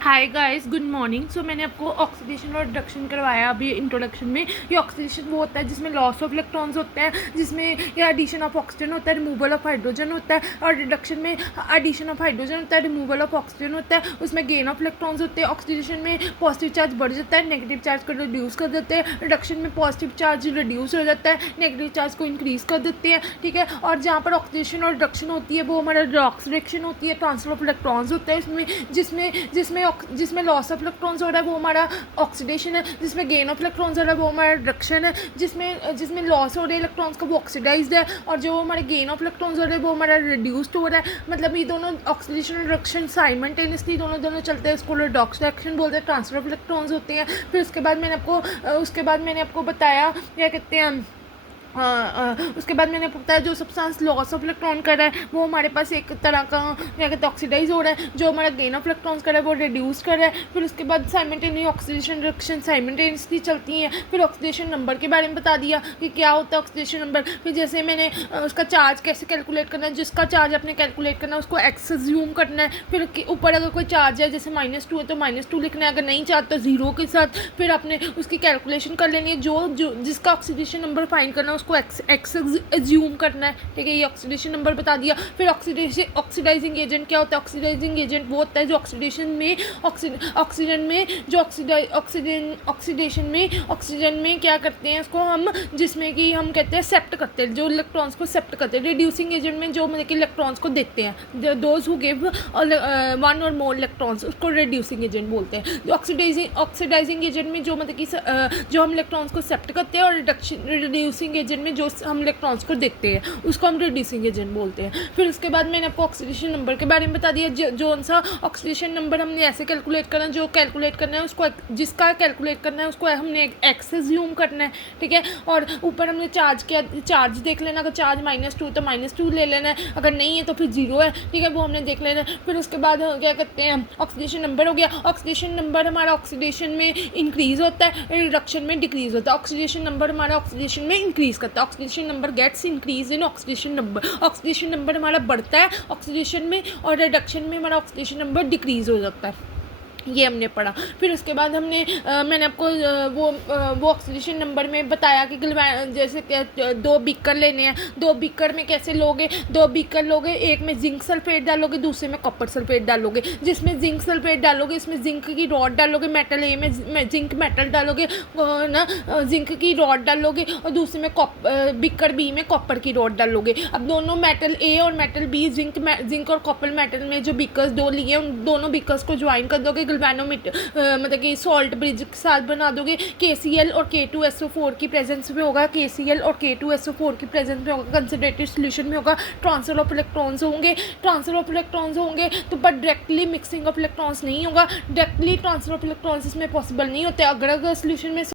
हाय guys, good morning. So मैंने आपको oxidation और रिडक्शन करवाया अभी इंट्रोडक्शन में। ये ऑक्सीडेशन वो होता है जिसमें लॉस ऑफ इलेक्ट्रॉन्स होते हैं, जिसमें या एडिशन ऑफ ऑक्सीजन होता है, रिमूवल ऑफ हाइड्रोजन होता है। और रिडक्शन में एडिशन ऑफ हाइड्रोजन होता है, रिमूवल ऑफ ऑक्सीजन होता है। उसमें गेन ऑफ इलेक्ट्रॉन्स होते हैं। ऑक्सीडेशन में पॉजिटिव चार्ज बढ़ जाता है, नेगेटिव चार्ज को रिड्यूस कर देते हैं। रिडक्शन में पॉजिटिव चार्ज रिड्यूस हो जाता है, नेगेटिव चार्ज को इंक्रीज कर देते हैं। ठीक है। और जहाँ पर ऑक्सीडेशन और रिडक्शन होती है वो हमारा रॉक्स रिएक्शन होती है, ट्रांसफर ऑफ इलेक्ट्रॉन्स होता है इसमें, जिसमें लॉस ऑफ इलेक्ट्रॉन्स हो रहा है वो हमारा ऑक्सीडेशन है, जिसमें गेन ऑफ इलेक्ट्रॉन्स हो रहा है वो हमारा रिडक्शन है, जिसमें लॉस हो रहे हैं इलेक्ट्रॉन्स का वो ऑक्सीडाइज्ड है, और जो हमारे गेन ऑफ इलेक्ट्रॉन्स हो रहे हैं वो हमारा रिड्यूस्ड हो रहा है। मतलब ये दोनों ऑक्सीडेशन और रिडक्शन साइमल्टेनियसली दोनों चलते हैं। इसको रिडॉक्स रिएक्शन बोलते हैं, ट्रांसफर ऑफ इलेक्ट्रॉन्स होते हैं। फिर उसके बाद मैंने आपको बताया क्या कहते हैं, उसके बाद मैंने बताया जो सब्सटेंस लॉस ऑफ इलेक्ट्रॉन कर रहा है वो हमारे पास एक तरह का क्या कहते हैं ऑक्सीडाइज हो रहा है, जो हमारा गेन ऑफ इलेक्ट्रॉन्स कर रहा है वो रिड्यूस कर रहा है। फिर उसके बाद साइमल्टेनियस ऑक्सीडेशन रिएक्शन साइमल्टेनियसली चलती हैं। फिर ऑक्सीडेशन नंबर के बारे में बता दिया कि क्या होता है ऑक्सीडेशन नंबर। फिर जैसे मैंने उसका चार्ज कैसे कैलकुलेट करना है, जिसका चार्ज आपने कैलकुलेट करना है उसको एक्स ज्यूम करना है। फिर ऊपर अगर कोई चार्ज है जैसे -2 है तो -2 लिखना है, अगर नहीं चार्ज तो 0 के साथ फिर आपने उसकी कैलकुलेशन कर लेनी है। जो जिसका ऑक्सीडेशन नंबर फाइंड करना है उसको एक्स एज्यूम करना है। ठीक है, ये ऑक्सीडेशन नंबर बता दिया। फिर ऑक्सीडाइजिंग एजेंट क्या होता है। ऑक्सीडाइजिंग एजेंट वो होता है जो ऑक्सीडेशन में क्या करते हैं उसको हम, जिसमें कि हम कहते हैं सेप्ट करते हैं, जो इलेक्ट्रॉन्स को सेप्ट करते हैं। रिड्यूसिंग एजेंट में जो मतलब कि इलेक्ट्रॉन्स को देते हैं, दोज हु गिव 1 और मोर इलेक्ट्रॉन्स, उसको रिड्यूसिंग एजेंट बोलते हैं। जो ऑक्सीडाइजिंग एजेंट में जो मतलब कि जो हम इलेक्ट्रॉन्स को सेप्ट करते हैं, और रिड्यूसिंग एजेंट में जो हम इलेक्ट्रॉन्स को देखते हैं उसको हम रिड्यूसिंग एजेंट बोलते हैं। फिर उसके बाद मैंने आपको ऑक्सीडेशन नंबर के बारे में बता दिया। जो सा ऑक्सीडेशन नंबर हमने ऐसे कैलकुलेट करना है, जो कैलकुलेट करना है उसको, जिसका कैलकुलेट करना है उसको हमने एक्स ज्यूम करना है। ठीक है। और ऊपर हमने चार्ज देख लेना, अगर चार्ज -2 तो -2 ले लेना है, अगर नहीं है तो फिर 0 है। ठीक है, वो हमने देख लेना है। फिर उसके बाद क्या कहते हैं ऑक्सीडेशन नंबर हो गया। ऑक्सीडेशन नंबर हमारा ऑक्सीडेशन में इंक्रीज होता है, रिडक्शन में डिक्रीज होता है। ऑक्सीडेशन नंबर हमारा ऑक्सीडेशन में इंक्रीज करता है, oxidation number gets increase in oxidation number. Oxidation number हमारा बढ़ता है ऑक्सीडेशन में, और रिडक्शन में हमारा ऑक्सीडेशन नंबर डिक्रीज हो जाता है। ये हमने पढ़ा। फिर उसके बाद मैंने आपको वो ऑक्सीडेशन नंबर में बताया कि जैसे 2 बीकर लेने हैं। 2 बीकर में कैसे लोगे, 2 बीकर लोगे, एक में जिंक सल्फेट डालोगे, दूसरे में कॉपर सल्फेट डालोगे। जिसमें जिंक सल्फेट डालोगे इसमें जिंक की रॉड डालोगे, मेटल ए में जिंक मेटल डालोगे ना, जिंक की रॉड डालोगे, और दूसरे में बीकर बी में कॉपर की रॉड डालोगे। अब दोनों मेटल ए और मेटल बी, जिंक और कॉपर मेटल में जो बीकर्स 2 लिए उन दोनों बीकर्स को ज्वाइन कर दोगे, मतलब कि सॉल्ट ब्रिज के साथ बना दोगे। KCl और K2SO4 की प्रेजेंस में होगा, KCl और K2SO4 की प्रेजेंस में होगा, कंसनट्रेटेड सोल्यूशन में होगा। ट्रांसफर ऑफ इलेक्ट्रॉन्स होंगे तो पर डायरेक्टली मिक्सिंग ऑफ इलेक्ट्रॉन्स नहीं होगा। डायरेक्टली ट्रांसफर ऑफ इलेक्ट्रॉन्स इसमें पॉसिबल नहीं होता है। अगर सोल्यूशन में